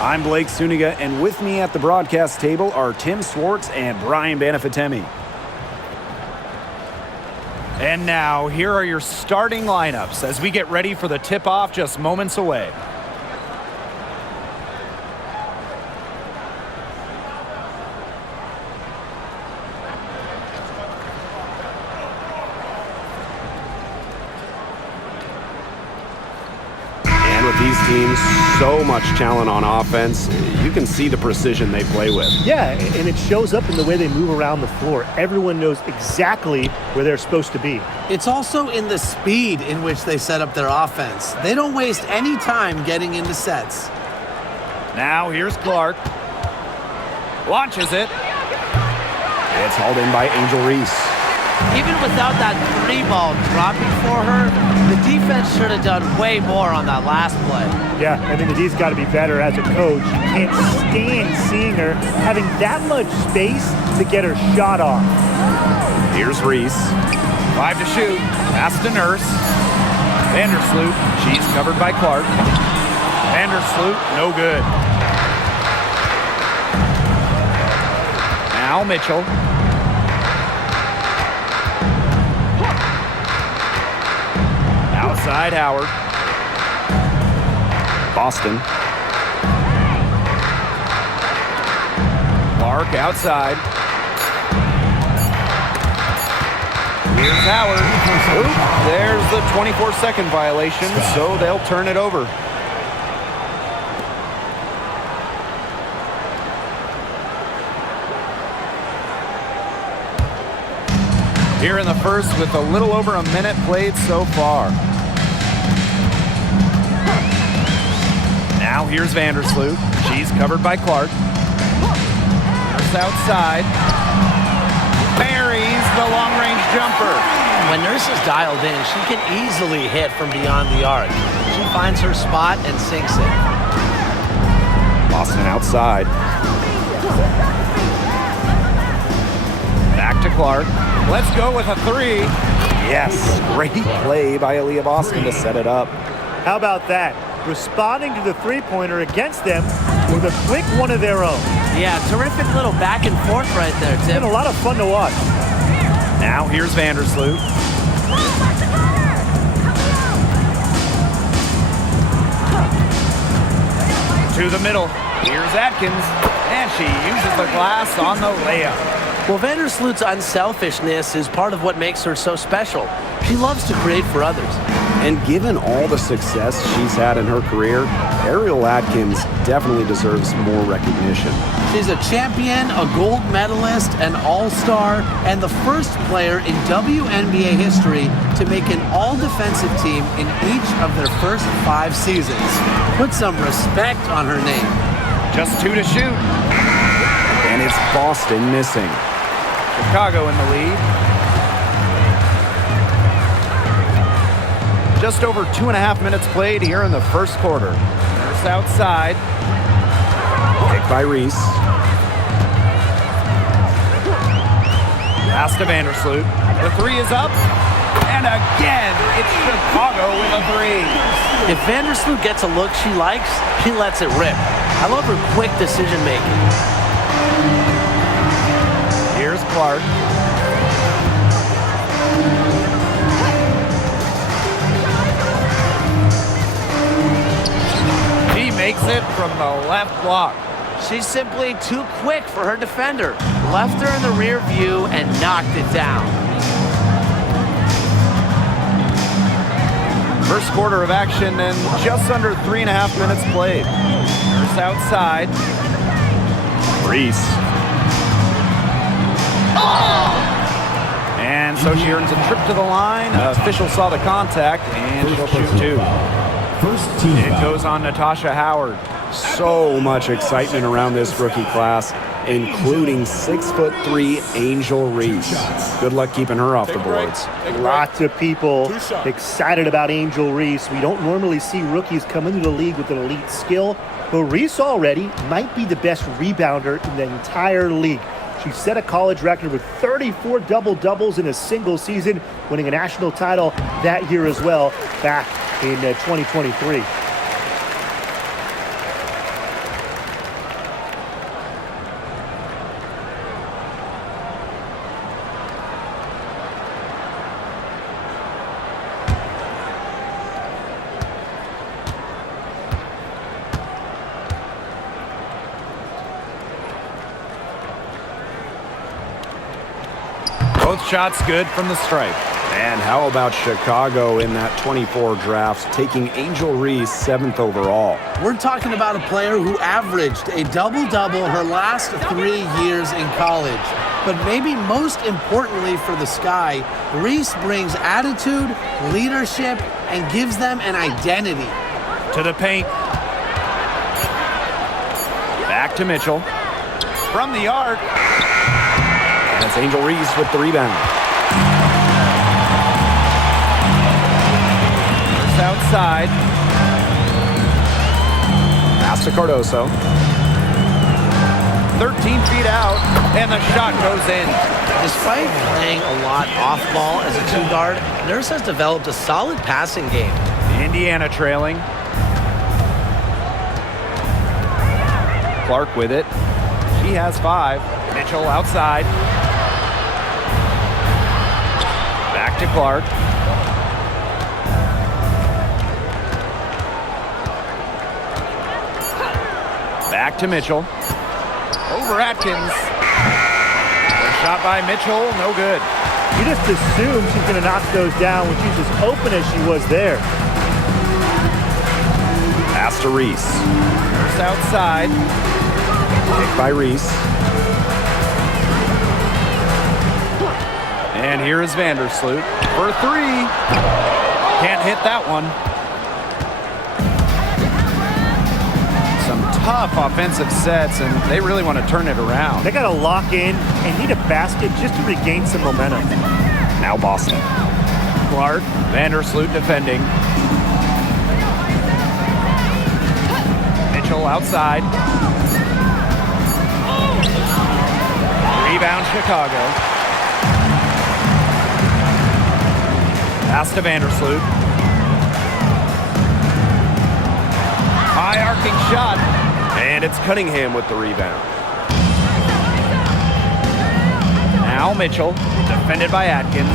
I'm Blake Suniga, and with me at the broadcast table are Tim Swartz and Brian Banafitemi. And now, here are your starting lineups as we get ready for the tip-off just moments away. With these teams, so much talent on offense, you can see the precision they play with. Yeah, and it shows up in the way they move around the floor. Everyone knows exactly where they're supposed to be. It's also in the speed in which they set up their offense. They don't waste any time getting into sets. Now here's Clark. Launches it. It's hauled in by Angel Reese. Even without that three ball dropping for her, the defense should have done way more on that last play. Yeah, I mean, the D's got to be better as a coach. You can't stand seeing her having that much space to get her shot off. Here's Reese. 5 to shoot. Pass to Nurse. Vandersloot. She's covered by Clark. Vandersloot, no good. Now Mitchell. Outside Howard. Boston. Clark outside. Here's Howard. Oop, there's the 24-second violation, so they'll turn it over. Here in the first with a little over a minute played so far. Now here's Vandersloot. She's covered by Clark. Nurse outside. Buries the long-range jumper. When Nurse is dialed in, she can easily hit from beyond the arc. She finds her spot and sinks it. Boston outside. Back to Clark. Let's go with a three. Yes, great play by Aaliyah Boston to set it up. How about that? Responding to the three-pointer against them with a quick one of their own. Yeah, terrific little back and forth right there, Tim. It's been a lot of fun to watch. Now here's Vandersloot. To the middle. Here's Atkins. And she uses the glass on the layup. Well, Vandersloot's unselfishness is part of what makes her so special. She loves to create for others. And given all the success she's had in her career, Ariel Atkins definitely deserves more recognition. She's a champion, a gold medalist, an all-star, and the first player in WNBA history to make an all-defensive team in each of their first 5 seasons. Put some respect on her name. Just 2 to shoot. And it's Boston missing. Chicago in the lead. Just over 2.5 minutes played here in the first quarter. Nurse outside. Pick by Reese. Pass to Vandersloot. The three is up. And again, it's Chicago with a three. If Vandersloot gets a look she likes, she lets it rip. I love her quick decision making. Here's Clark. He makes it from the left block. She's simply too quick for her defender. Left her in the rear view and knocked it down. First quarter of action and just under 3.5 minutes played. Nurse outside. Reese. And so she earns a trip to the line. Official saw the contact, and she'll shoot 2. It goes on Natasha Howard. So much excitement around this rookie class, including 6'3" Angel Reese. Good luck keeping her off the boards. Lots of people excited about Angel Reese. We don't normally see rookies come into the league with an elite skill, but Reese already might be the best rebounder in the entire league. She set a college record with 34 double-doubles in a single season, winning a national title that year as well, back in 2023. Both shots good from the stripe. And how about Chicago in that 24 draft, taking Angel Reese 7th overall? We're talking about a player who averaged a double-double her last 3 years in college. But maybe most importantly for the Sky, Reese brings attitude, leadership, and gives them an identity. To the paint. Back to Mitchell. From the arc. And it's Angel Reese with the rebound. First outside. Pass to Cardoso. 13 feet out, and the shot goes in. Despite playing a lot off-ball as a two-guard, Nurse has developed a solid passing game. Indiana trailing. Clark with it. She has 5. Mitchell outside. Back to Clark. Back to Mitchell. Over Atkins. A shot by Mitchell, no good. You just assume she's going to knock those down when she's as open as she was there. Pass to Reese. First outside. Picked by Reese. And here is Vandersloot for 3. Can't hit that one. Some tough offensive sets, and they really want to turn it around. They got to lock in and need a basket just to regain some momentum. Now Boston. Clark, Vandersloot defending. Mitchell outside. Rebound Chicago. Pass to Vandersloot. High arcing shot. And it's Cunningham with the rebound. Now Mitchell, defended by Atkins.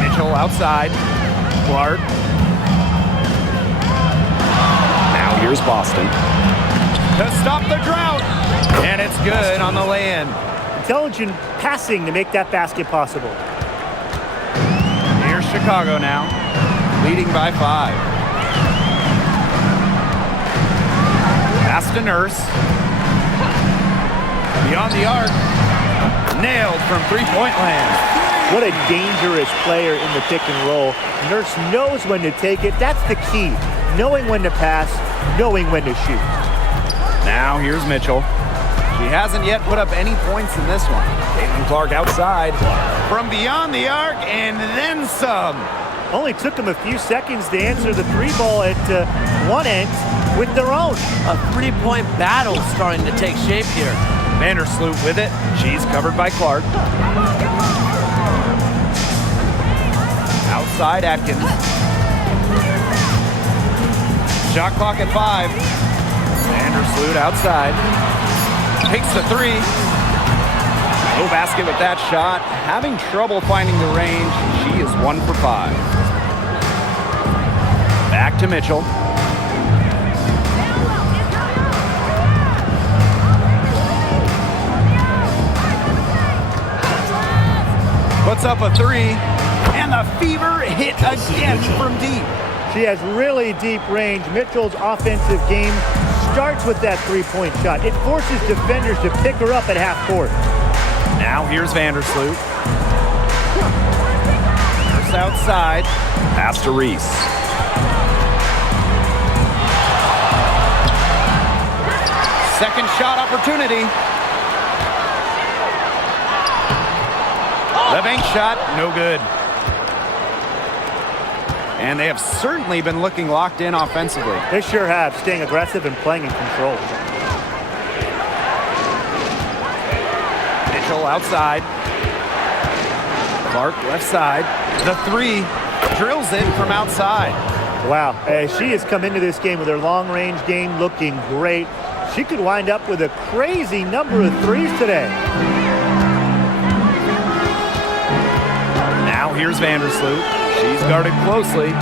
Mitchell outside. Clark. Now here's Boston. To stop the drought. And it's good on the lay-in. Intelligent passing to make that basket possible. Here's Chicago now, leading by 5. Pass to Nurse. Beyond the arc. Nailed from three-point land. What a dangerous player in the pick and roll. Nurse knows when to take it. That's the key. Knowing when to pass, knowing when to shoot. Now here's Mitchell. She hasn't yet put up any points in this one. Caitlin Clark outside. From beyond the arc and then some. Only took them a few seconds to answer the 3-ball at one end with their own. A three-point battle starting to take shape here. Vandersloot with it. She's covered by Clark. Outside Atkins. Shot clock at 5. Vandersloot outside. Takes the 3. No basket with that shot. Having trouble finding the range. She is 1 for 5. Back to Mitchell. Puts up a 3. And the fever hit again from deep. She has really deep range. Mitchell's offensive game starts with that 3-point shot. It forces defenders to pick her up at half court. Now here's Vandersloot. First outside. Pass to Reese. Second shot opportunity. The bank shot, no good. And they have certainly been looking locked in offensively. They sure have, staying aggressive and playing in control. Mitchell outside. Clark left side. The 3 drills in from outside. Wow, she has come into this game with her long-range game looking great. She could wind up with a crazy number of 3s today. Now here's Vandersloot. She's guarded closely.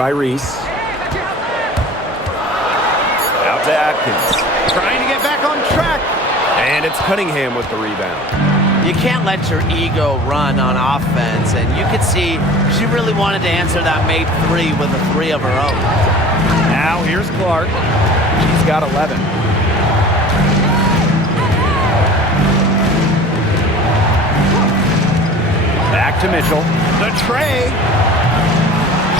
by Reese. Out to Atkins. Trying to get back on track. And it's Cunningham with the rebound. You can't let your ego run on offense, and you could see she really wanted to answer that made three with a three of her own. Now here's Clark. She's got 11. Back to Mitchell. The tray.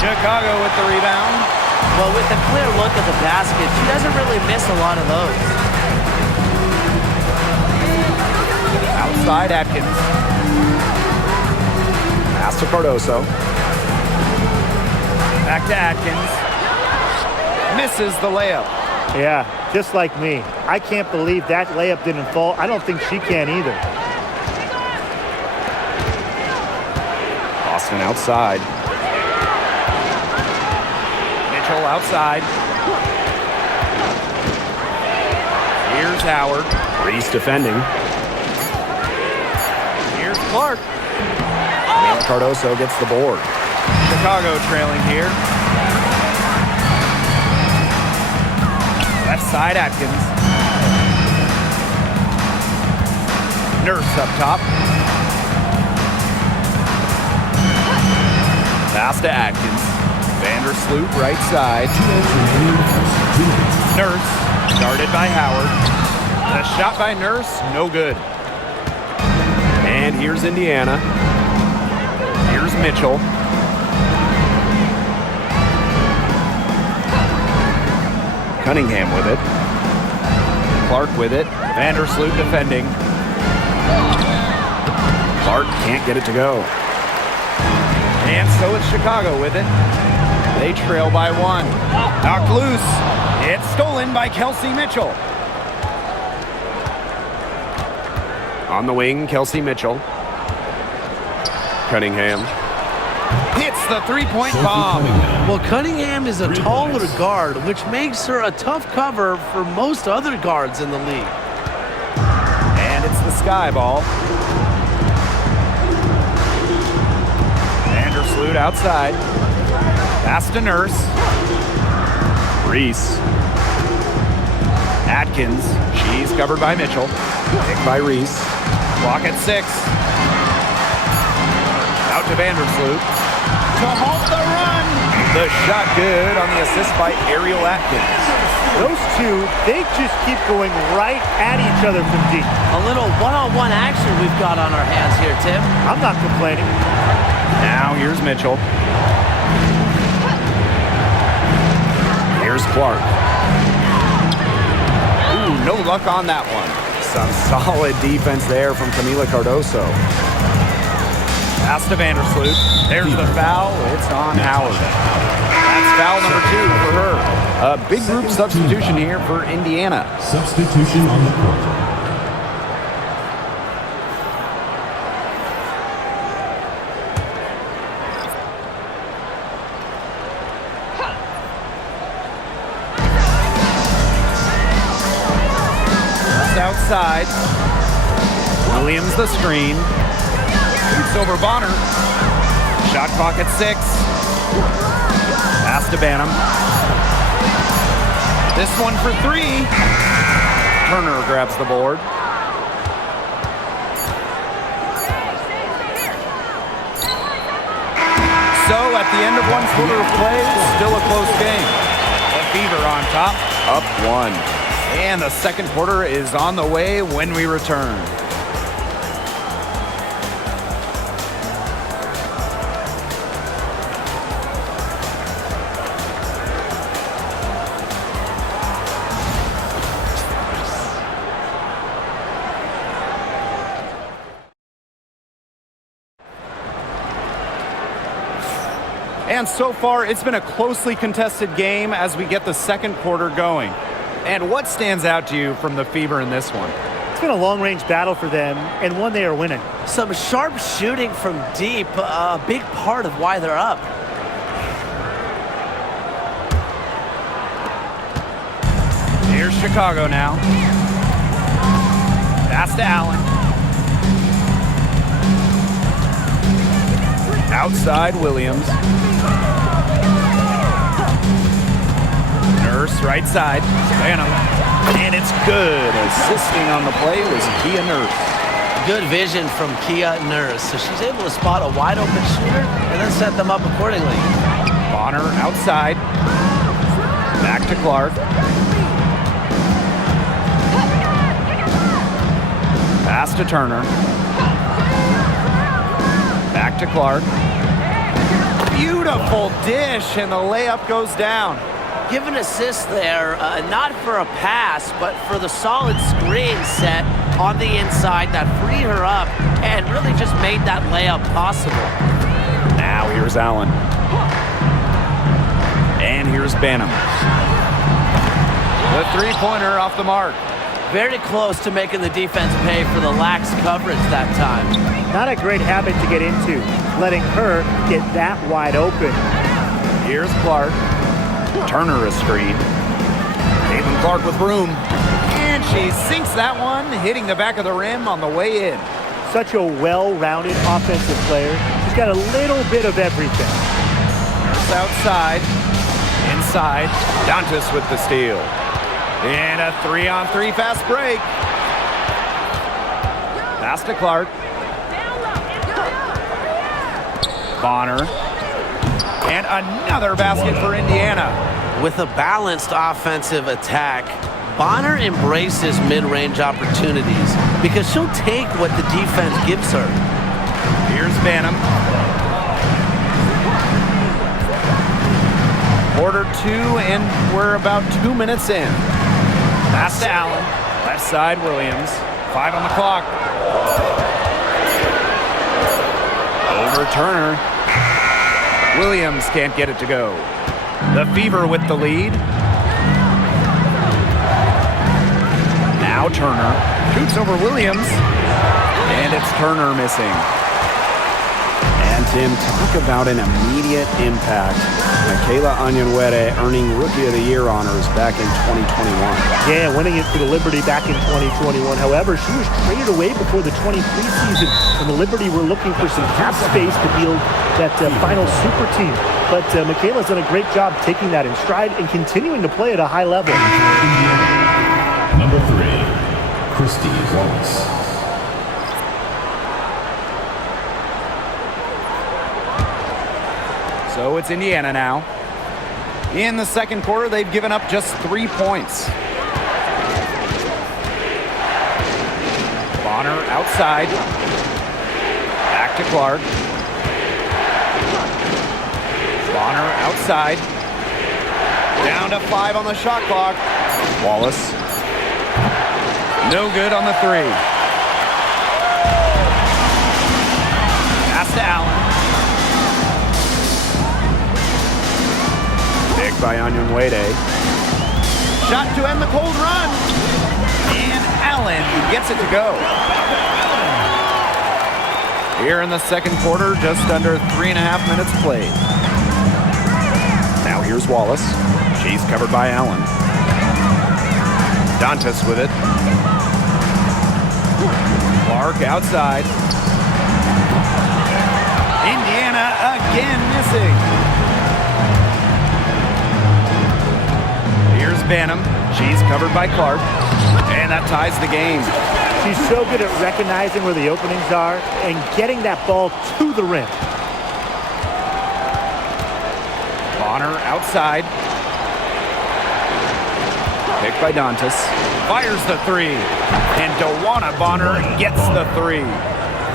Chicago with the rebound. Well, with a clear look at the basket, she doesn't really miss a lot of those. Outside Atkins. Pass to Cardoso. Back to Atkins. Misses the layup. Yeah, just like me. I can't believe that layup didn't fall. I don't think she can either. Boston outside. Mitchell outside. Here's Howard. Reese defending. Here's Clark. Cardoso gets the board. Chicago trailing here. Left side Atkins. Nurse up top. Pass to Atkins. Vandersloot right side. Nurse guarded by Howard. A shot by Nurse, no good. And here's Indiana. Here's Mitchell. Cunningham with it. Clark with it. Vandersloot defending. Clark can't get it to go. And so it's Chicago with it. They trail by one. Knocked loose. It's stolen by Kelsey Mitchell. On the wing, Kelsey Mitchell. Cunningham. Hits the three-point bomb. Well, Cunningham is a taller guard, which makes her a tough cover for most other guards in the league. And it's the sky ball. Vandersloot outside. Pass to Nurse. Reese. Atkins. She's covered by Mitchell. Picked by Reese. Clock at 6. Out to Vandersloot. To halt the run. The shot good on the assist by Ariel Atkins. Those two, they just keep going right at each other from deep. A little one-on-one action we've got on our hands here, Tim. I'm not complaining. Now here's Mitchell. Here's Clark. Ooh, no luck on that one. Some solid defense there from Camila Cardoso. Pass to Vandersloot. There's the foul. It's on Howard. That's foul number 2 for her. A big group substitution here for Indiana. Substitution on the court. Outside. Williams the screen. Shoots over Bonner. Shot clock at 6. Pass to Banham. This one for 3. Turner grabs the board. So at the end of one quarter of play, still a close game. The Fever on top, up 1. And the second quarter is on the way when we return. And so far, it's been a closely contested game as we get the second quarter going. And what stands out to you from the Fever in this one? It's been a long-range battle for them, and one they are winning. Some sharp shooting from deep, a big part of why they're up. Here's Chicago now. Pass to Allen. Outside Williams. right side. Banham. And it's good. Assisting on the play was Kia Nurse. Good vision from Kia Nurse. So she's able to spot a wide open shooter and then set them up accordingly. Bonner outside. Back to Clark. Pass to Turner. Back to Clark. Beautiful dish, and the layup goes down. Give an assist there, not for a pass, but for the solid screen set on the inside that freed her up and really just made that layup possible. Now here's Allen. And here's Banham. The three-pointer off the mark. Very close to making the defense pay for the lax coverage that time. Not a great habit to get into, letting her get that wide open. Here's Clark. Turner a screen. Clark with room. And she sinks that one, hitting the back of the rim on the way in. Such a well-rounded offensive player. She's got a little bit of everything. Nurse outside. Inside. Dantas with the steal. And a 3-on-3 fast break. Pass to Clark. Bonner. And another basket for Indiana. With a balanced offensive attack, Bonner embraces mid-range opportunities because she'll take what the defense gives her. Here's Banham. Quarter 2, and we're about 2 minutes in. Pass to Allen. Left side, Williams. 5 on the clock. Over Turner. Williams can't get it to go. The Fever with the lead. Now Turner. Shoots over Williams. And it's Turner missing. And Tim, talk about an immediate impact. Michaela Onyenwere earning Rookie of the Year honors back in 2021. Yeah, winning it for the Liberty back in 2021. However, she was traded away before the 23 season, and the Liberty were looking for some cap space to build that final super team. But Michaela's done a great job taking that in stride and continuing to play at a high level. Number 3, Christy Wallace. So it's Indiana now. In the second quarter, they've given up just 3 points. Bonner outside. Back to Clark. Bonner outside. Down to 5 on the shot clock. Wallace. No good on the 3. Pass to Allen. Big by Onyenwere. Shot to end the cold run. And Allen gets it to go. Here in the second quarter, just under 3.5 minutes played. Now here's Wallace. She's covered by Allen. Dantas with it. Clark outside. Indiana again missing. Here's Banham. She's covered by Clark. And that ties the game. She's so good at recognizing where the openings are and getting that ball to the rim. Bonner outside. Picked by Dantas. Fires the 3. And DeWanna Bonner gets the 3.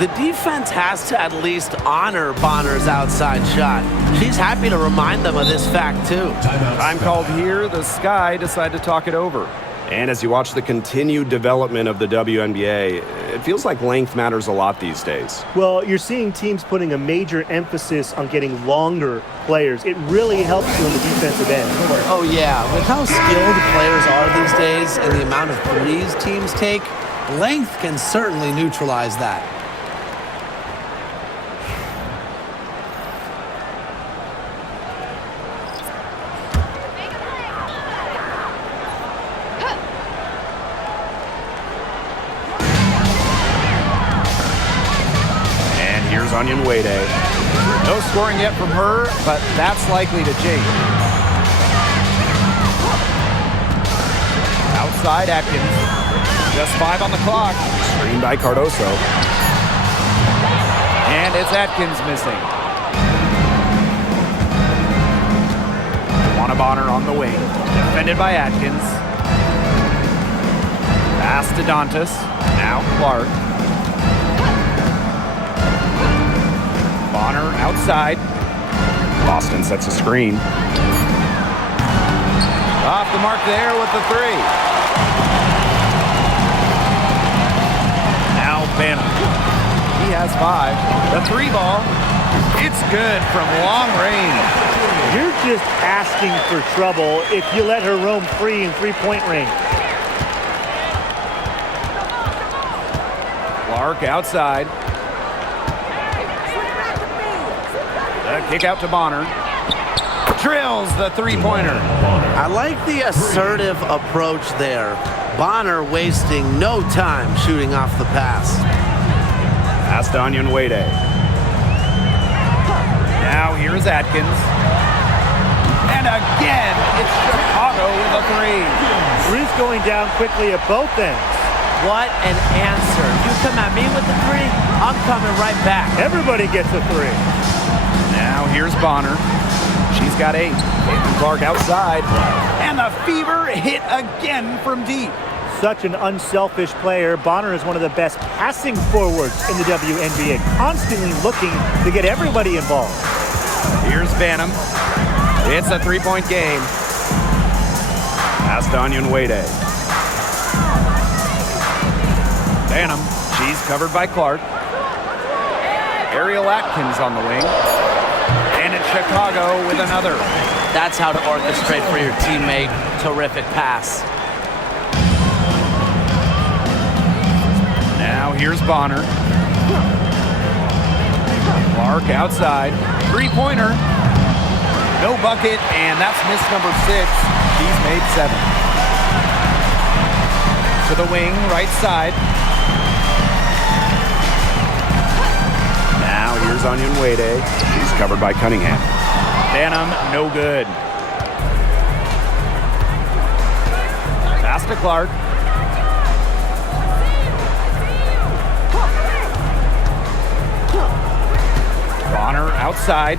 The defense has to at least honor Bonner's outside shot. She's happy to remind them of this fact, too. Time called here. The Sky decide to talk it over. And as you watch the continued development of the WNBA, it feels like length matters a lot these days. Well, you're seeing teams putting a major emphasis on getting longer players. It really helps you on the defensive end. Oh, yeah. With how skilled players are these days and the amount of threes teams take, length can certainly neutralize that. Onyenwere. No scoring yet from her, but that's likely to change. outside Atkins. Just 5 on the clock. Screen by Cardoso. And it's Atkins missing. Bonner on the wing. Defended by Atkins. Pass to Dantas. Now Clark. Bonner outside. Boston sets a screen. Off the mark there with the 3. Now Banham. He has 5. The 3 ball. It's good from long range. You're just asking for trouble if you let her roam free in three-point range. Clark outside. The kick out to Bonner. Drills the three-pointer. I like the assertive approach there. Bonner wasting no time shooting off the pass. Pass to Onyenwere. Now here's Atkins. And again, it's Chicago with a 3. Ruth going down quickly at both ends. What an answer. You come at me with the 3, I'm coming right back. Everybody gets a 3. Now here's Bonner. She's got 8. Clark outside. And the fever hit again from deep. Such an unselfish player. Bonner is one of the best passing forwards in the WNBA, constantly looking to get everybody involved. Here's Banham. It's a 3-point game. Pass to Onyenwere. Banham. She's covered by Clark. Ariel Atkins on the wing. And it's Chicago with another. That's how to orchestrate for your teammate. Terrific pass. Now here's Bonner. Clark outside. 3-pointer. No bucket, and that's miss number 6. She's made 7. To the wing, right side. Now here's Onyenwere. She's covered by Cunningham. Banham, no good. Pass to Clark. Bonner outside.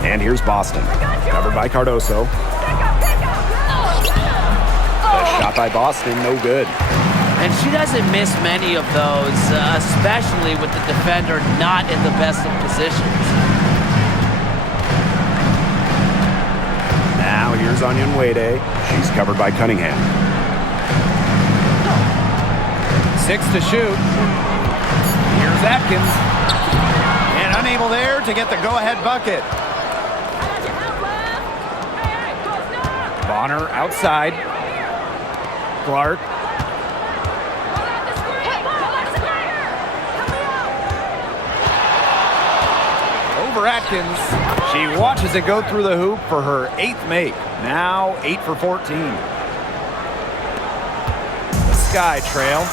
And here's Boston. Covered by Cardoso. The shot by Boston, no good. And she doesn't miss many of those, especially with the defender not in the best of positions. Now here's Onyenwere. She's covered by Cunningham. 6 to shoot. Here's Atkins. And unable there to get the go-ahead bucket. Bonner outside. Clark. Over Atkins. She watches it go through the hoop for her 8th make. Now 8 for 14. The Sky Trail.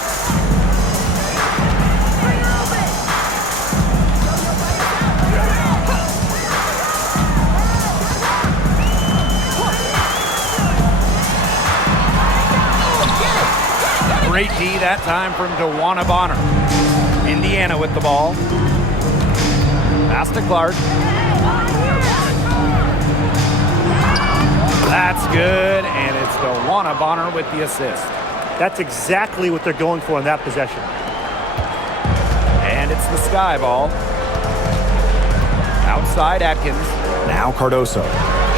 Great D that time from DeWanna Bonner. Indiana with the ball. Pass to Clark. That's good, and it's DeWanna Bonner with the assist. That's exactly what they're going for in that possession. And it's the Sky ball. Outside Atkins. Now Cardoso.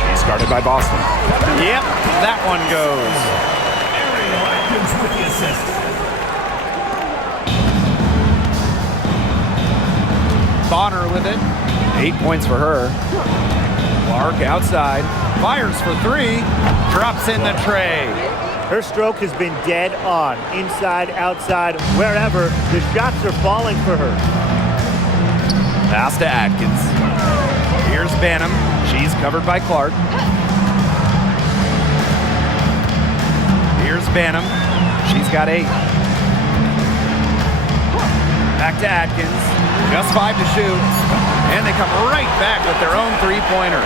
She's guarded by Boston. Yep, that one goes. With the assist. Bonner with it. 8 points for her. Clark outside. Fires for 3. Drops in the tray. Her stroke has been dead on. Inside, outside, wherever. The shots are falling for her. Pass to Atkins. Here's Banham. She's covered by Clark. Here's Banham. She's got 8. Back to Atkins. Just 5 to shoot. And they come right back with their own three-pointer.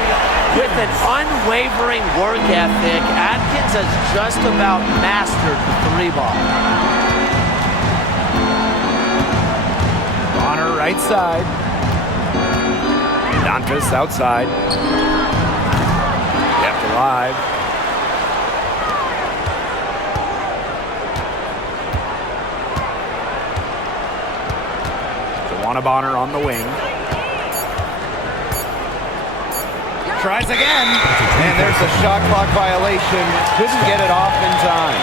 With an unwavering work ethic, Atkins has just about mastered the three ball. Bonner right side. Dantas outside. Kept alive. Dewana Bonner on the wing. Tries again, and there's a shot clock violation. Couldn't get it off in time.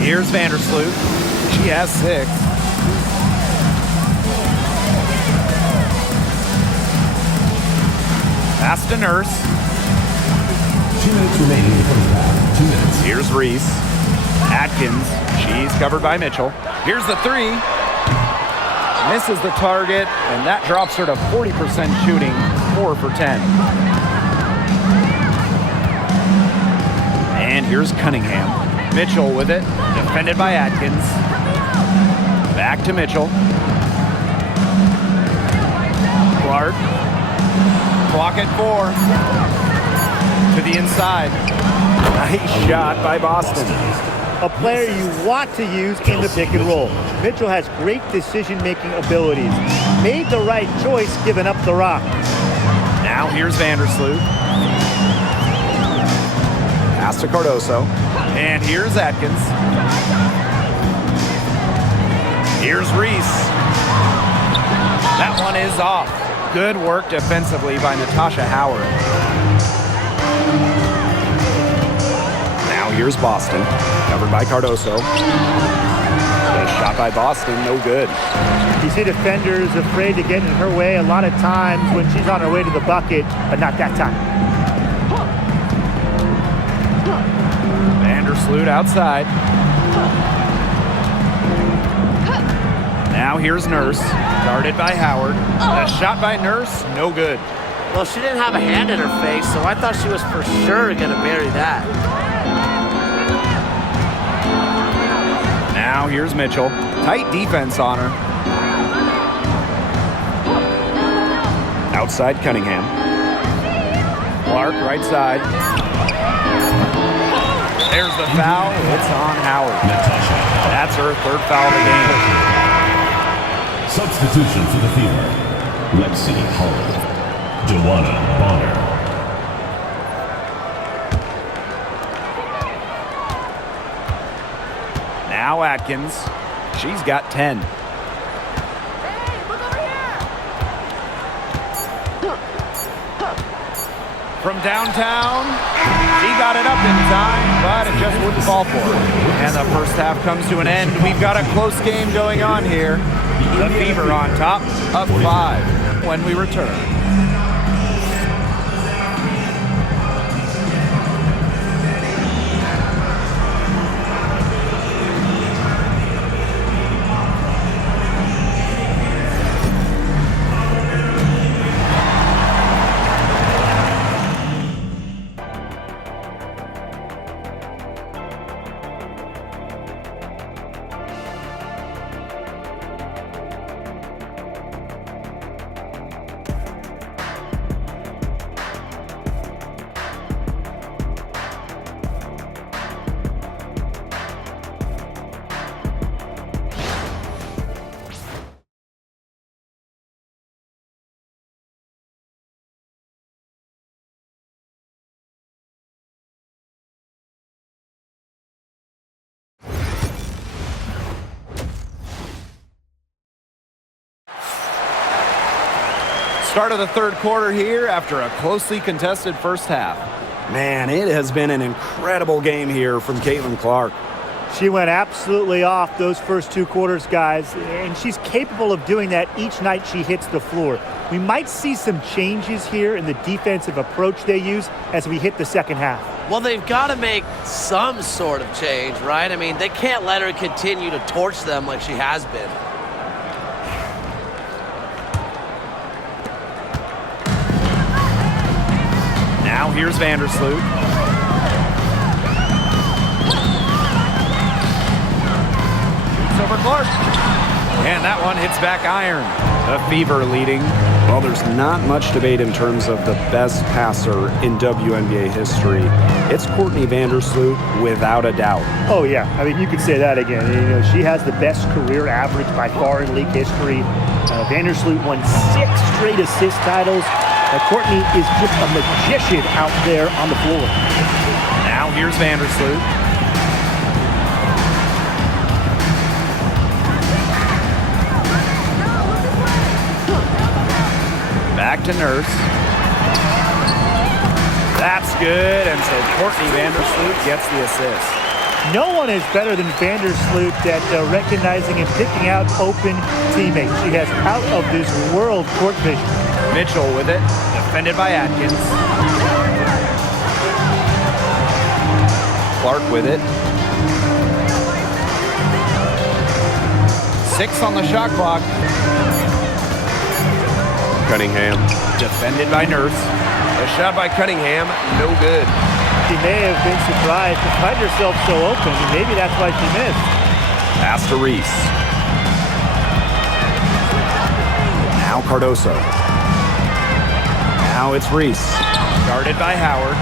Here's Vandersloot. She has 6. Pass to Nurse. 2 minutes remaining in the first half. 2 minutes. Here's Reese. Atkins. She's covered by Mitchell. Here's the 3. Misses the target, and that drops her to 40% shooting, 4 for 10. And here's Cunningham. Mitchell with it, defended by Atkins. Back to Mitchell. Clark. Clock at 4. To the inside. Nice shot by Boston. A player you want to use in the pick and roll. Mitchell has great decision-making abilities. Made the right choice giving up the rock. Now here's Vandersloot. Pass to Cardoso. And here's Atkins. Here's Reese. That one is off. Good work defensively by Natasha Howard. Now here's Boston. Covered by Cardoso. The shot by Boston, no good. You see defenders afraid to get in her way a lot of times when she's on her way to the bucket, but not that time. Vandersloot outside. Now here's Nurse. Guarded by Howard. A shot by Nurse, no good. Well, she didn't have a hand in her face, so I thought she was for sure going to bury that. Now here's Mitchell. Tight defense on her. Outside Cunningham. Clark right side. There's the foul. It's on Howard. That's her 3rd foul of the game. Substitution for the field. Lexi Hall. Dewana Bonner. Now Atkins. She's got 10. From downtown, she got it up in time, but it just wouldn't fall for her. And the first half comes to an end. We've got a close game going on here. The Fever on top of 5 when we return. Start of the 3rd quarter here after a closely contested first half. Man, it has been an incredible game here from Caitlin Clark. She went absolutely off those first 2 quarters, guys, and she's capable of doing that each night she hits the floor. We might see some changes here in the defensive approach they use as we hit the second half. Well, they've got to make some sort of change, right? I mean, they can't let her continue to torch them like she has been. here's Vandersloot. Shoots over Clark. And that one hits back iron. The Fever leading. Well, there's not much debate in terms of the best passer in WNBA history. It's Courtney Vandersloot without a doubt. Oh, yeah. I mean, you could say that again. You know, she has the best career average by far in league history. Vandersloot won 6 straight assist titles. Courtney is just a magician out there on the floor. Now here's Vandersloot. Back to Nurse. That's good, and so Courtney Vandersloot gets the assist. No one is better than Vandersloot at recognizing and picking out open teammates. She has out-of-this-world court vision. Mitchell with it, defended by Atkins. Clark with it. 6 on the shot clock. Cunningham. Defended by Nurse. A shot by Cunningham, no good. She may have been surprised to find herself so open, and maybe that's why she missed. Pass to Reese. Now Cardoso. Now it's Reese. Guarded by Howard.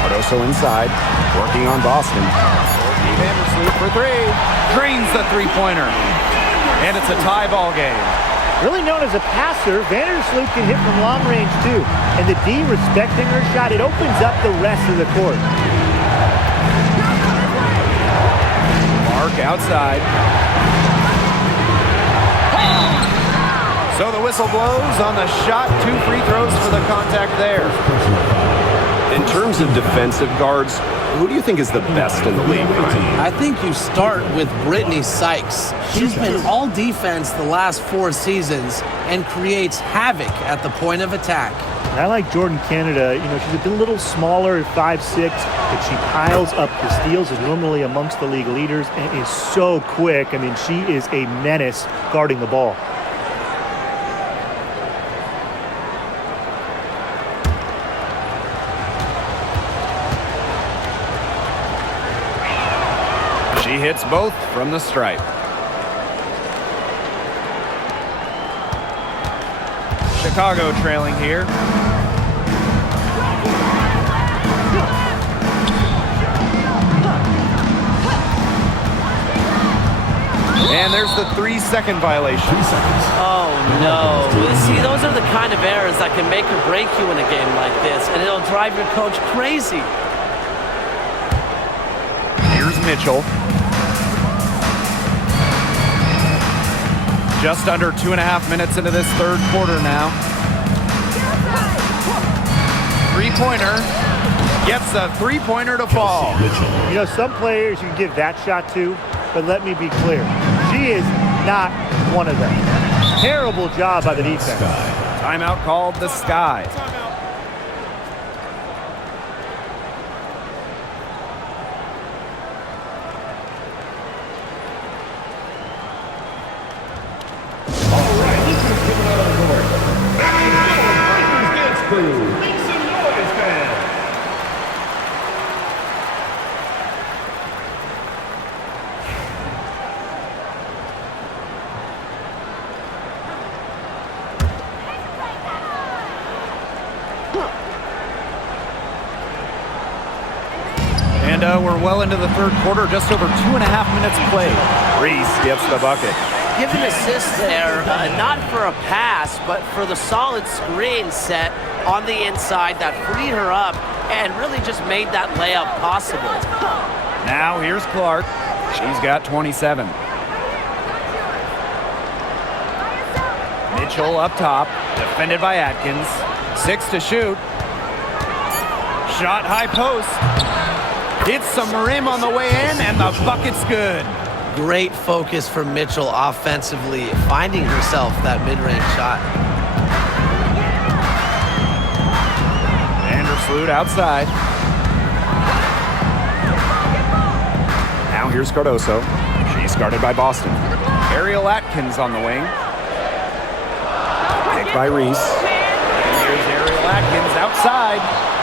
Cardoso inside, working on Boston. Courtney Vandersloot for 3. Drains the three-pointer. And it's a tie ball game. Really known as a passer, Vandersloot can hit from long range too. And the D respecting her shot, it opens up the rest of the court. Mark outside. So the whistle blows on the shot. 2 free throws for the contact there. In terms of defensive guards, who do you think is the best in the league? I think you start with Brittany Sykes. She's been all defense the last 4 seasons and creates havoc at the point of attack. And I like Jordan Canada. You know, she's a little smaller at 5'6", but she piles up the steals, is normally amongst the league leaders, and is so quick. I mean, she is a menace guarding the ball. She hits both from the stripe. Chicago trailing here. And there's the 3-second violation. 3 seconds. Oh, no. See, those are the kind of errors that can make or break you in a game like this, and it'll drive your coach crazy. Here's Mitchell. Just under 2.5 minutes into this third quarter now. 3-pointer. Gets a 3-pointer to fall. You know, some players you can give that shot to, but let me be clear. She is not one of them. Terrible job by the defense. Timeout called the Sky. All right, this is coming out of the court. Back to the Raptors dance crew. Make some noise, fans. And we're well into the third quarter, just over 2.5 minutes played. Reese gets the bucket. Give an assist there, not for a pass, but for the solid screen set on the inside that freed her up and really just made that layup possible. Now here's Clark. She's got 27. Mitchell up top, defended by Atkins. 6 to shoot. Shot high post. Hits some rim on the way in, and the bucket's good. Great focus for Mitchell offensively, finding herself that mid-range shot. Vandersloot outside. Now here's Cardoso. She's guarded by Boston. Ariel Atkins on the wing. Picked by Reese.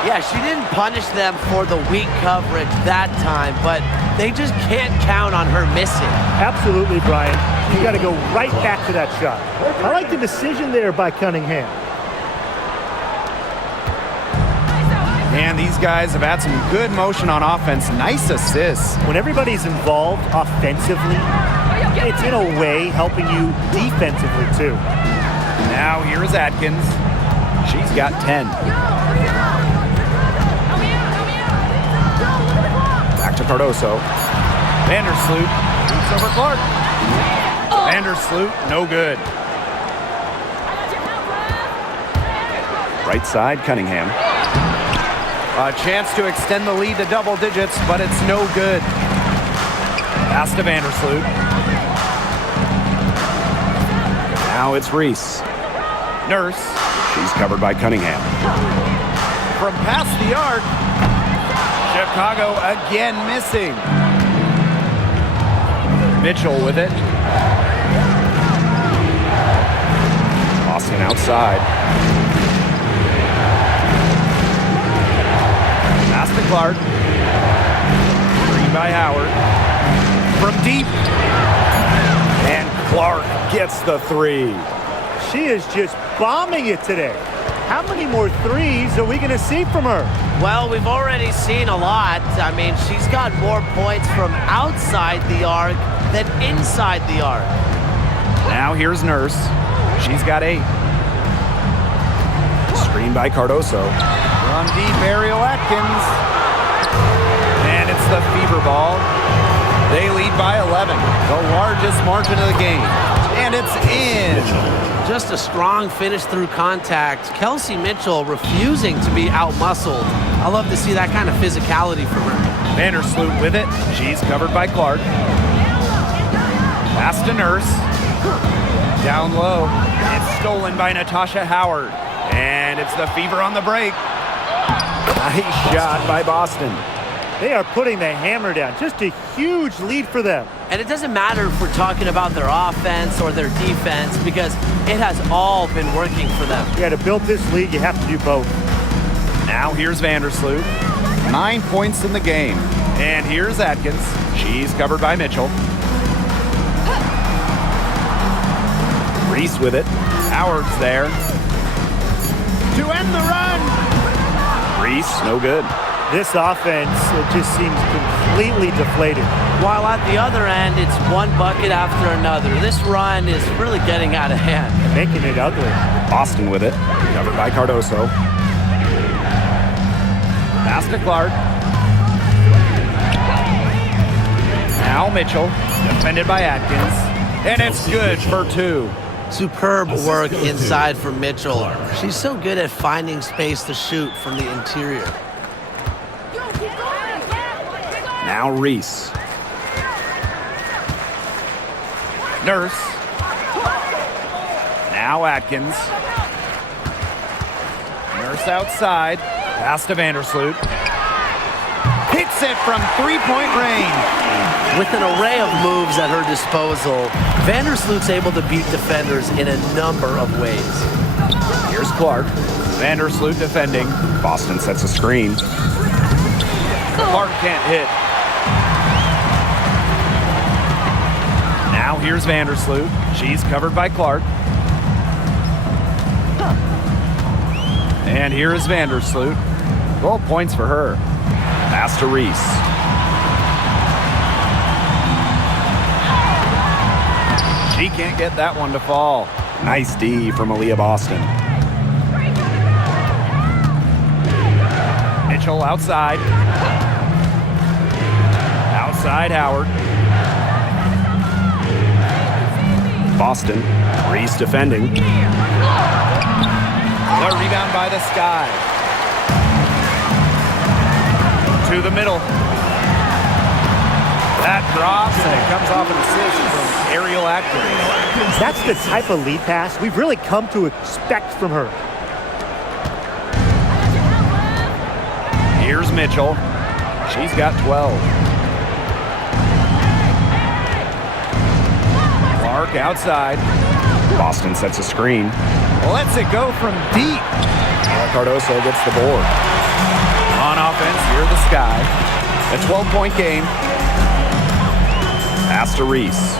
Yeah, she didn't punish them for the weak coverage that time, but they just can't count on her missing. Absolutely, Brian. You got to go right back to that shot. I like the decision there by Cunningham. And these guys have had some good motion on offense. Nice assists. When everybody's involved offensively, it's in a way helping you defensively too. Now here's Atkins. She's got 10. Back to Cardoso. Vandersloot shoots over Clark. Vandersloot, no good. Right side, Cunningham. A chance to extend the lead to double digits, but it's no good. Pass to Vandersloot. Now it's Reese. Nurse. She's covered by Cunningham. From past the arc. Chicago again missing. Mitchell with it. Boston outside. Pass to Clark. Screen by Howard. From deep. And Clark gets the three. She is just bombing it today. How many more threes are we going to see from her? Well, we've already seen a lot. I mean, she's got more points from outside the arc than inside the arc. Now here's Nurse. She's got 8. Screen by Cardoso. From deep, Ariel Atkins. And it's the fever ball. They lead by 11. The largest margin of the game. And it's in. Just a strong finish through contact. Kelsey Mitchell refusing to be outmuscled. I love to see that kind of physicality from her. Vandersloot with it. She's covered by Clark. Pass to Nurse. Down low. It's stolen by Natasha Howard. And it's the fever on the break. Nice shot by Boston. They are putting the hammer down. Just a huge lead for them. And it doesn't matter if we're talking about their offense or their defense because it has all been working for them. Yeah, to build this lead, you have to do both. Now here's Vandersloot. 9 points in the game. And here's Atkins. She's covered by Mitchell. Reese with it. Howard's there. To end the run. Reese, no good. This offense, it just seems completely deflated. While at the other end, it's one bucket after another. This run is really getting out of hand. Making it ugly. Boston with it. Covered by Cardoso. Pass to Clark. Now Mitchell. Defended by Atkins. And it's good for 2. Superb work inside for Mitchell. She's so good at finding space to shoot from the interior. Now Reese. Nurse. Now Atkins. Nurse outside. Pass to Vandersloot. Hits it from 3-point range. With an array of moves at her disposal, Vandersloot's able to beat defenders in a number of ways. Here's Clark. Vandersloot defending. Boston sets a screen. Clark can't hit. Now here's Vandersloot. She's covered by Clark. And here is Vandersloot. 12 points for her. Pass to Reese. She can't get that one to fall. Nice D from Aaliyah Boston. Mitchell outside. Outside Howard. Boston. Reese defending. The rebound by the Sky. To the middle. That drops and it comes off an assist from Ariel Atkins. That's the type of lead pass we've really come to expect from her. Here's Mitchell. She's got 12. Clark outside. Boston sets a screen. Lets it go from deep. Cardoso gets the board. On offense, you're the Sky. A 12-point game. Pass to Reese.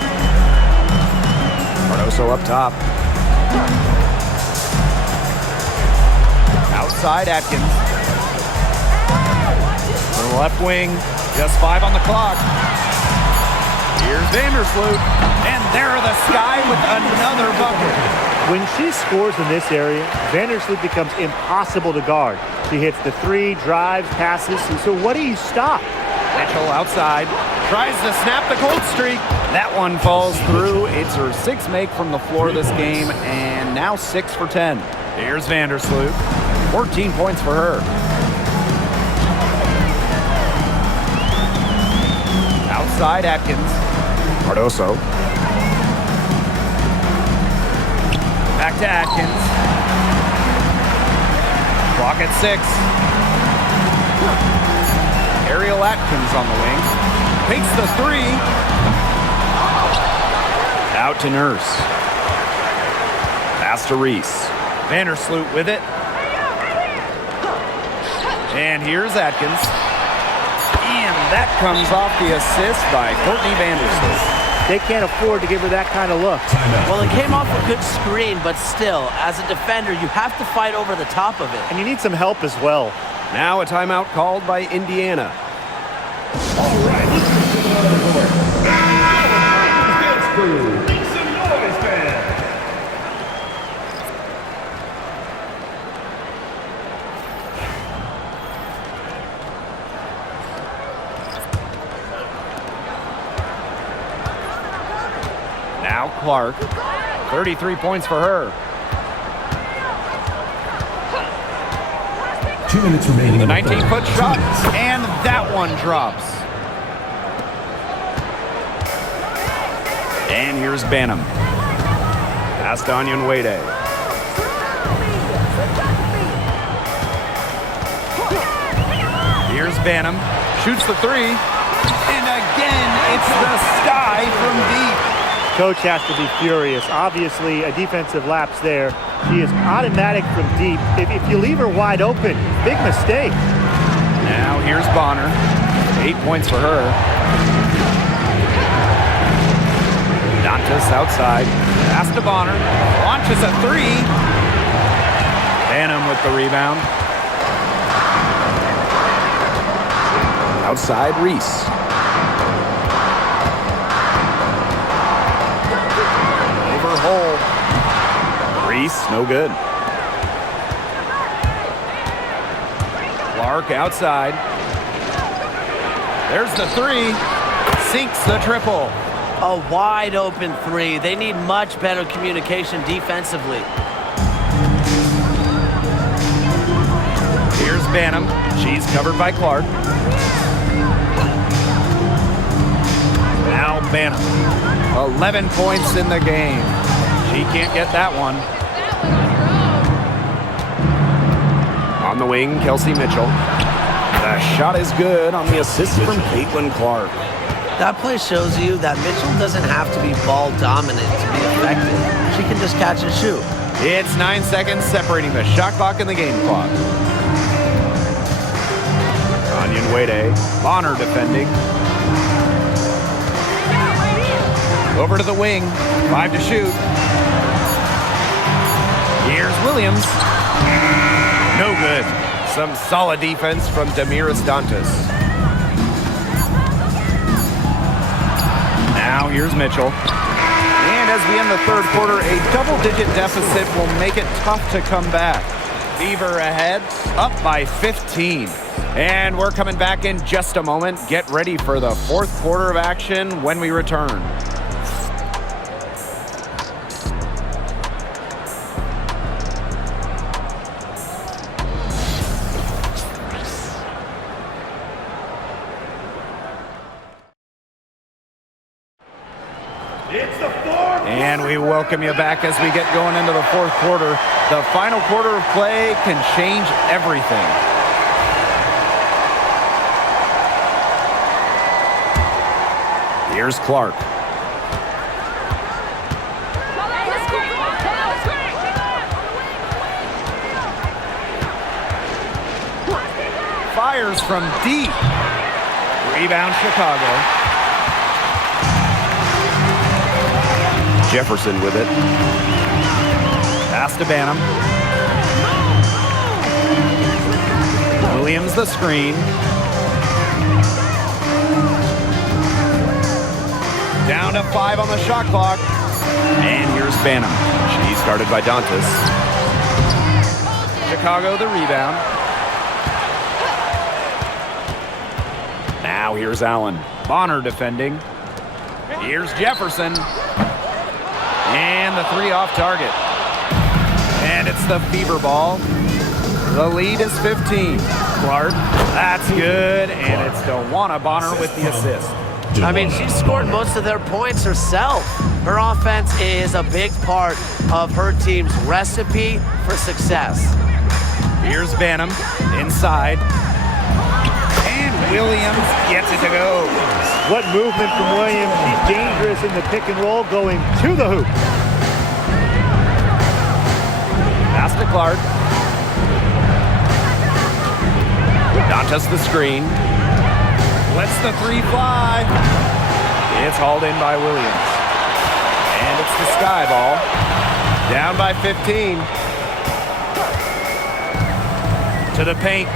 Cardoso up top. Outside Atkins. To the left wing. Just 5 on the clock. Here's Vandersloot. And there the Sky with another bucket. When she scores in this area, Vandersloot becomes impossible to guard. She hits the 3, drives, passes. So what do you stop? Mitchell outside. Tries to snap the cold streak. That one falls through. It's her 6th make from the floor this game, and now 6 for 10. Here's Vandersloot. 14 points for her. Outside Atkins. Cardoso. Back to Atkins. Clock at 6. Ariel Atkins on the wing. Takes the 3. Out to Nurse. Pass to Reese. Vandersloot with it. And here's Atkins. And that comes off the assist by Courtney Vandersloot. They can't afford to give her that kind of look. Well, it came off a good screen, but still, as a defender, you have to fight over the top of it. And you need some help as well. Now a timeout called by Indiana. All right, let's get it on the board. Dance crew. Make some noise, fans. Now Clark. 33 points for her. 2 minutes remaining. The 19-foot shot, and that one drops. And here's Banham. Pass to Onion Wade. Here's Banham. Shoots the 3. And again, it's the Sky from deep. Coach has to be furious. Obviously, a defensive lapse there. She is automatic from deep. If you leave her wide open, big mistake. Now here's Bonner. 8 points for her. Dantas outside. Pass to Bonner. Launches a 3. Banham with the rebound. Outside Reese. Over hole. Reese, no good. Clark outside. There's the 3. Sinks the triple. A wide open 3. They need much better communication defensively. Here's Banham. She's covered by Clark. Now Banham. 11 points in the game. She can't get that one. On the wing, Kelsey Mitchell. The shot is good on the assist from CaitlinClark. That play shows you that Mitchell doesn't have to be ball dominant to be effective. She can just catch and shoot. It's 9 seconds separating the shot clock and the game clock. Onion Wade. Bonner defending. Over to the wing. 5 to shoot. Here's Williams. No good. Some solid defense from Damiris Dantas. Now here's Mitchell. And as we end the third quarter, a double-digit deficit will make it tough to come back. Fever ahead, up by 15. And we're coming back in just a moment. Get ready for the fourth quarter of action when we return. And we welcome you back as we get going into the fourth quarter. The final quarter of play can change everything. Here's Clark. fires from deep. Rebound, Chicago. Jefferson with it. Pass to Banham. Williams the screen. Down to 5 on the shot clock. And here's Banham. She's guarded by Dantas. Chicago the rebound. Now here's Allen. Bonner defending. Here's Jefferson. And the 3 off target. And it's the fever ball. The lead is 15. Clark, that's good. And it's DeWanna Bonner with the assist. I mean, she scored most of their points herself. Her offense is a big part of her team's recipe for success. Here's Banham inside. And Williams gets it to go. What movement from Williams. She's dangerous in the pick and roll, going to the hoop. Pass to Clark. Dantas the screen. Lets the 3 fly. It's hauled in by Williams. And it's the sky ball. Down by 15. To the paint.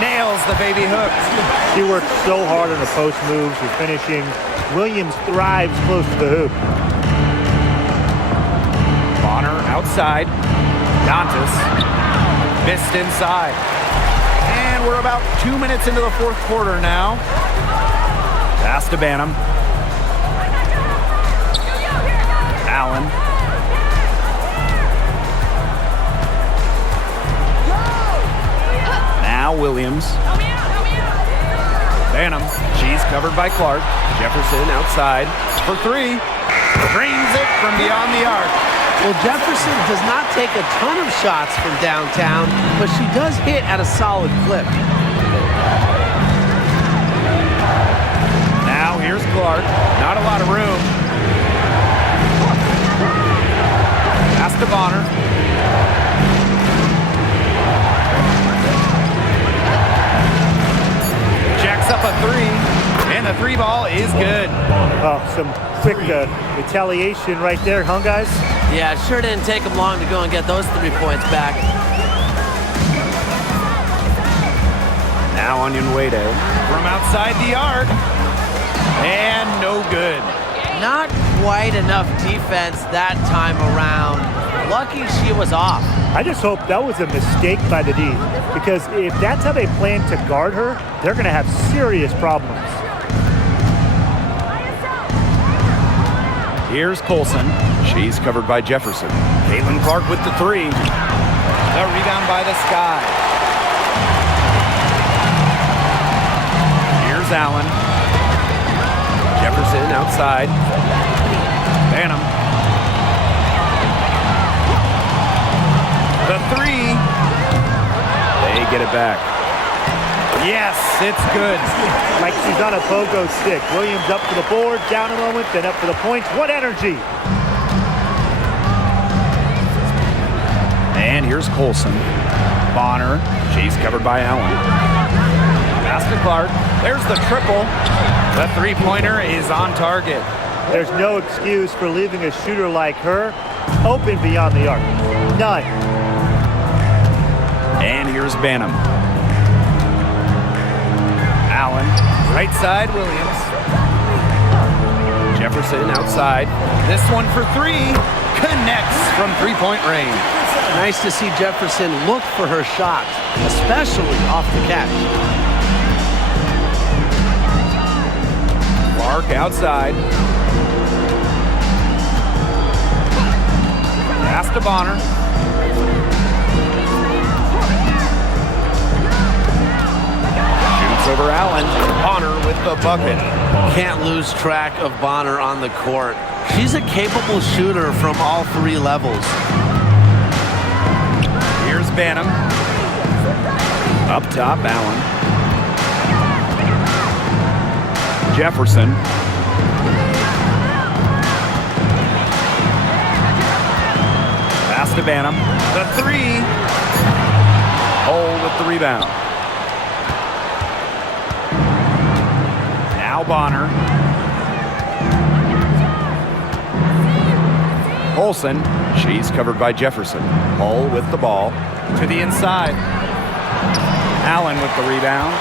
Nails the baby hook. She worked so hard on the post moves. She's finishing. Williams thrives close to the hoop. Bonner outside. Dantas missed inside. And we're about 2 minutes into the fourth quarter now. Pass to Banham. Allen. Now Williams. Banham. She's covered by Clark. Jefferson outside for 3. Drains it from beyond the arc. Well, Jefferson does not take a ton of shots from downtown, but she does hit at a solid clip. Now here's Clark. Not a lot of room. Pass to Bonner. Jacks up a 3. And the 3 ball is good. Oh, some quick retaliation right there, huh, guys? Yeah, it sure didn't take them long to go and get those 3 points back. Now Onyenwede from outside the arc. And no good. Not quite enough defense that time around. Lucky she was off. I just hope that was a mistake by the D, because if that's how they plan to guard her, they're going to have serious problems. Here's Colson. She's covered by Jefferson. CaitlinClark with the 3. The rebound by the Sky. Here's Allen. Jefferson outside. Banham. The 3. They get it back. Yes, it's good. Like she's on a pogo stick. Williams up for the board, down a moment, then up for the points. What energy! And here's Colson. Bonner. She's covered by Allen. Pass to Clark. There's the triple. The 3-pointer is on target. There's no excuse for leaving a shooter like her open beyond the arc. None. And here's Banham. Allen. Right side, Williams. Jefferson outside. This one for 3. Connects from 3-point range. Nice to see Jefferson look for her shot, especially off the catch. Clark outside. Pass to Bonner. Shoots over Allen. Bonner with the bucket. Can't lose track of Bonner on the court. She's a capable shooter from all 3 levels. Here's Banham. Up top, Allen. Jefferson. Pass to Banham. The 3. Hole with the rebound. Now Bonner. Olsen. She's covered by Jefferson. Hull with the ball. To the inside. Allen with the rebound.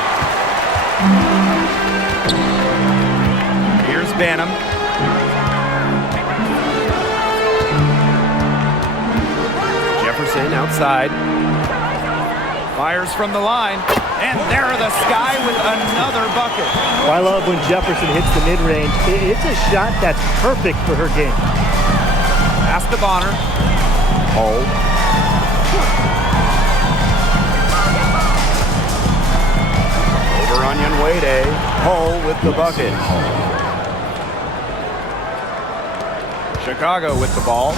Here's Banham. Jefferson outside. Fires from the line. And there the Sky with another bucket. Well, I love when Jefferson hits the mid-range. It's a shot that's perfect for her game. Pass to Bonner. Hull. Over Onion Wade. Hull with the bucket. Chicago with the ball.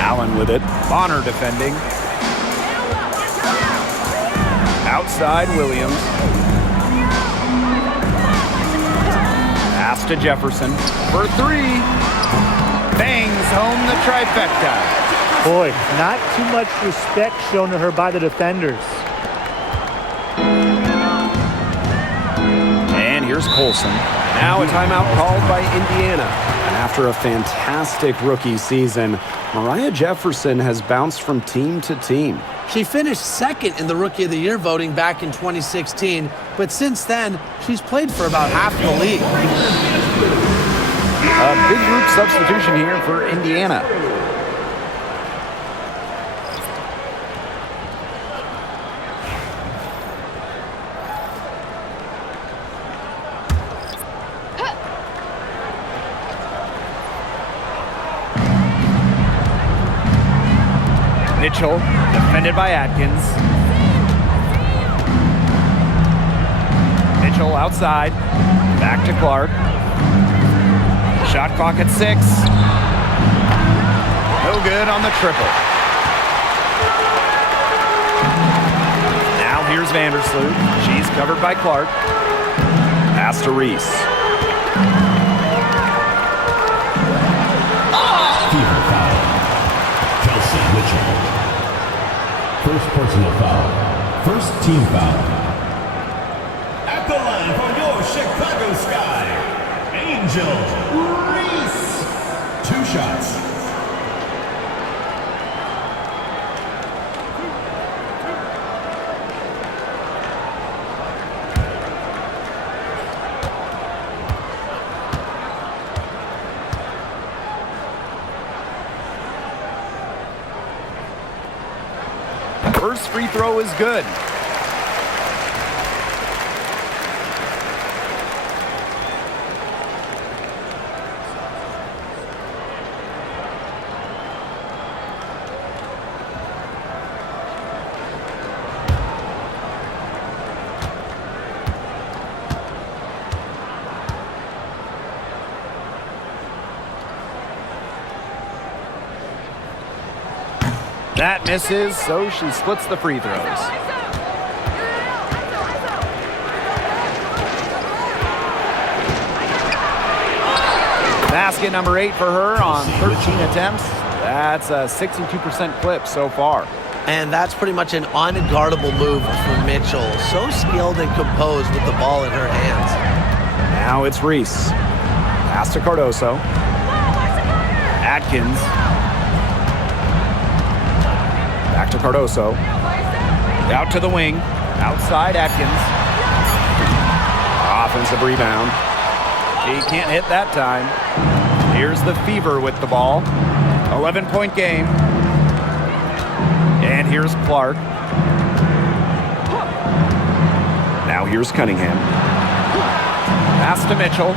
Allen with it. Bonner defending. Outside Williams. Pass to Jefferson for three. Bangs home the trifecta. Boy, not too much respect shown to her by the defenders. And here's Colson. Now a timeout called by Indiana. And after a fantastic rookie season, Mariah Jefferson has bounced from team to team. She finished second in the Rookie of the Year voting back in 2016, but since then, she's played for about half the league. A big group substitution here for Indiana. Mitchell, defended by Atkins. Mitchell outside. Back to Clark. Shot clock at 6. No good on the triple. Now here's Vandersloot. She's covered by Clark. Pass to Reese. Mitchell. First personal foul. First team foul. At the line for your Chicago Sky, Angel Reese. 2 shots. First free throw is good. That misses, so she splits the free throws. Basket number 8 for her on 13 attempts. That's a 62% clip so far. And that's pretty much an unguardable move for Mitchell. So skilled and composed with the ball in her hands. Now it's Reese. Pass to Cardoso. Atkins. Back to Cardoso. Out to the wing. Outside Atkins. Offensive rebound. He can't hit that time. Here's the Fever with the ball. 11-point game. And here's Clark. Now here's Cunningham. Pass to Mitchell.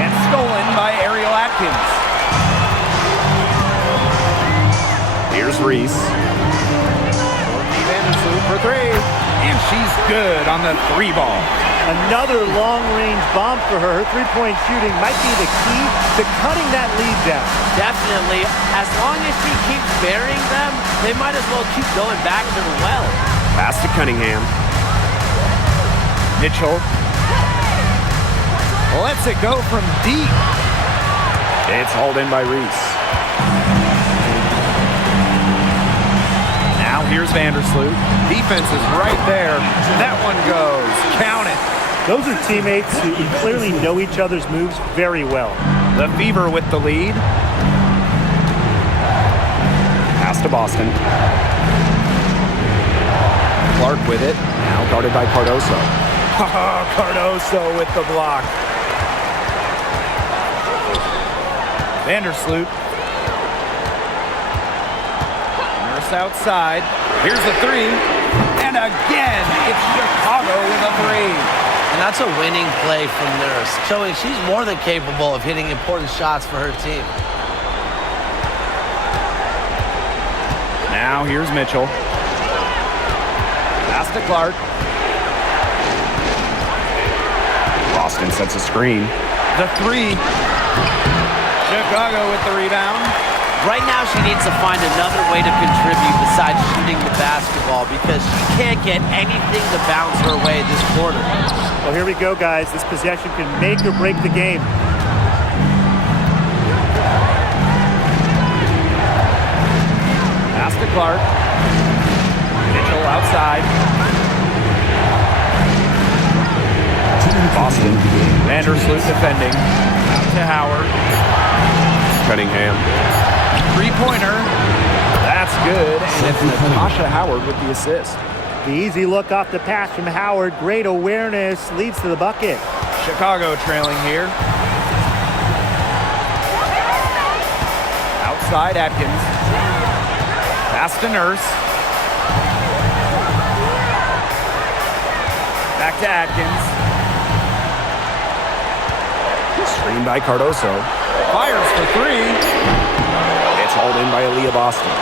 And stolen by Ariel Atkins. Here's Reese. Vandersloot for 3. And she's good on the 3 ball. Another long-range bomb for her. Her three-point shooting might be the key to cutting that lead down. Definitely. As long as she keeps burying them, they might as well keep going back to the well. Pass to Cunningham. Mitchell lets it go from deep. It's hauled in by Reese. here's Vandersloot. Defense is right there. That one goes. Count it. Those are teammates who clearly know each other's moves very well. The Fever with the lead. Pass to Boston. Clark with it. Now guarded by Cardoso. Cardoso with the block. Vandersloot. Nurse outside. Here's the three. And again, it's Chicago with a three. And that's a winning play from Nurse, showing she's more than capable of hitting important shots for her team. Now here's Mitchell. Pass to Clark. Boston sets a screen. The three. Chicago with the rebound. Right now, she needs to find another way to contribute besides shooting the basketball because she can't get anything to bounce her way this quarter. Well, here we go, guys. This possession can make or break the game. Pass to Clark. Mitchell outside. Boston. Vandersloot defending. Out to Howard. Cunningham. Three-pointer. That's good. And it's Natasha Howard with the assist. The easy look off the pass from Howard. Great awareness. Leads to the bucket. Chicago trailing here. Outside Atkins. Pass to Nurse. Back to Atkins. Screen by Cardoso. Fires for three. It's hauled in by Aaliyah Boston.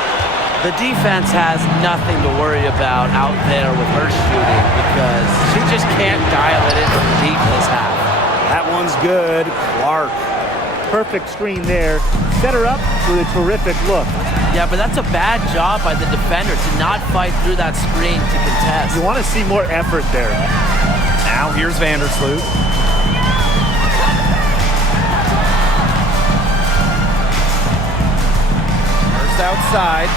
The defense has nothing to worry about out there with her shooting because she just can't dial it in from deep this half. That one's good. Clark. Perfect screen there. Set her up with a terrific look. Yeah, but that's a bad job by the defender to not fight through that screen to contest. You want to see more effort there. Now here's Vandersloot. Nurse outside.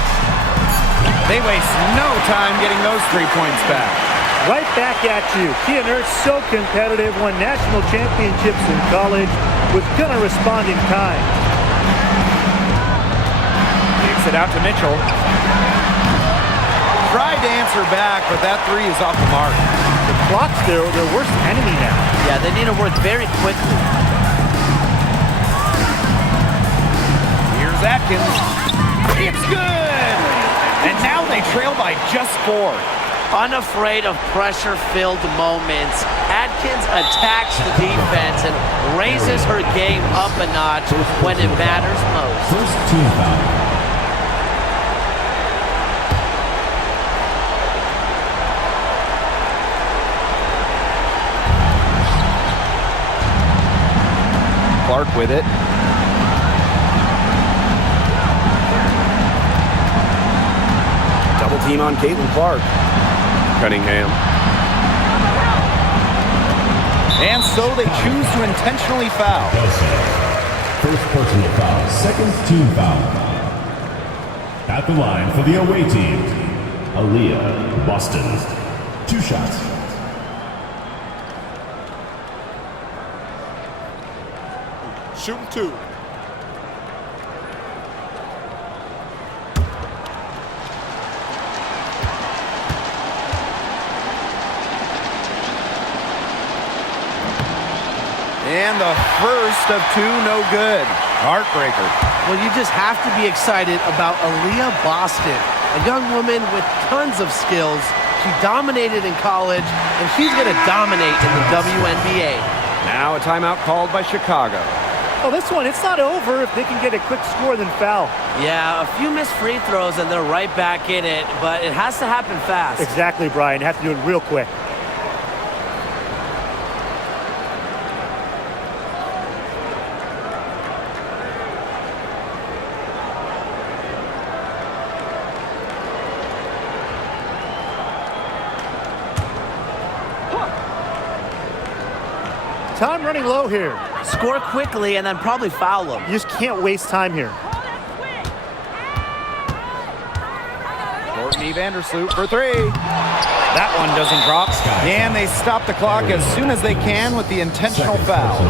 They waste no time getting those 3 points back. Right back at you. Kia Nurse, so competitive, won national championships in college, was going to respond in kind. Takes it out to Mitchell. Tried to answer back, but that three is off the mark. The clock's their worst enemy now. Yeah, they need to work very quickly. Here's Atkins. It's good! And now they trail by just 4. Unafraid of pressure-filled moments, Atkins attacks the defense and raises her game up a notch when it matters most. First team foul. Clark with it. Double team on Caitlin-Clark. Cunningham. And so they choose to intentionally foul. First personal foul, second team foul. At the line for the away team, Aaliyah Boston. 2 shots. Shooting 2. And the first of 2, no good. Heartbreaker. Well, you just have to be excited about Aaliyah Boston, a young woman with tons of skills. She dominated in college, and she's going to dominate in the WNBA. Now a timeout called by Chicago. Oh, this one, it's not over if they can get a quick score then foul. Yeah, a few missed free throws and they're right back in it, but it has to happen fast. Exactly, Brian. Have to do it real quick. Time running low here. Score quickly and then probably foul them. You just can't waste time here. Courtney Steve Vandersloot for three. That one doesn't drop. And they stop the clock as soon as they can with the intentional foul.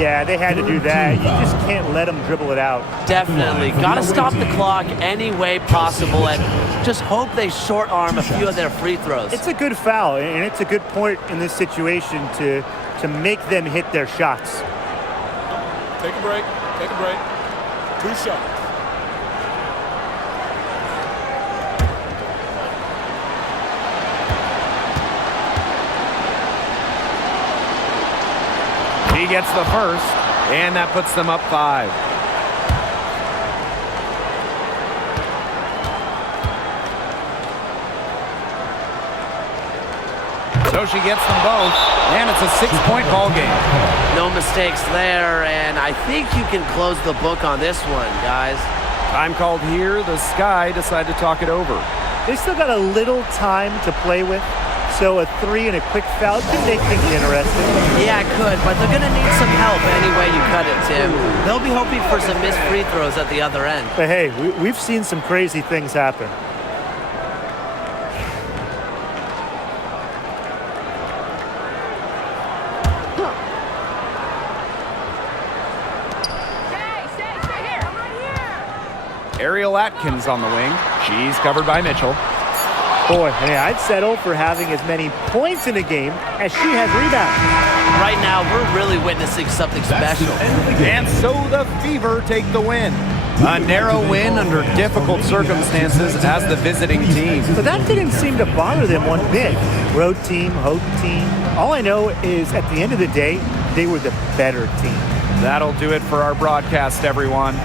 Yeah, they had to do that. You just can't let them dribble it out. Definitely. Got to stop the clock any way possible and just hope they short arm a few of their free throws. It's a good foul, and it's a good point in this situation to make them hit their shots. Take a break. Take a break. 2 shots. He gets the first, and that puts them up 5. So she gets them both, and it's a 6-point ball game. No mistakes there, and I think you can close the book on this one, guys. Time called here. The Sky decide to talk it over. They still got a little time to play with, so a 3 and a quick foul could make things interesting. Yeah, it could, but they're going to need some help any way you cut it, Tim. They'll be hoping for some missed free throws at the other end. But hey, we've seen some crazy things happen. Ariel Atkins on the wing. She's covered by Mitchell. Boy, hey, I'd settle for having as many points in a game as she has rebounds. Right now, we're really witnessing something special. And so the Fever take the win. A narrow win under difficult circumstances as the visiting team. But that didn't seem to bother them one bit. Road team, home team. All I know is at the end of the day, they were the better team. That'll do it for our broadcast, everyone.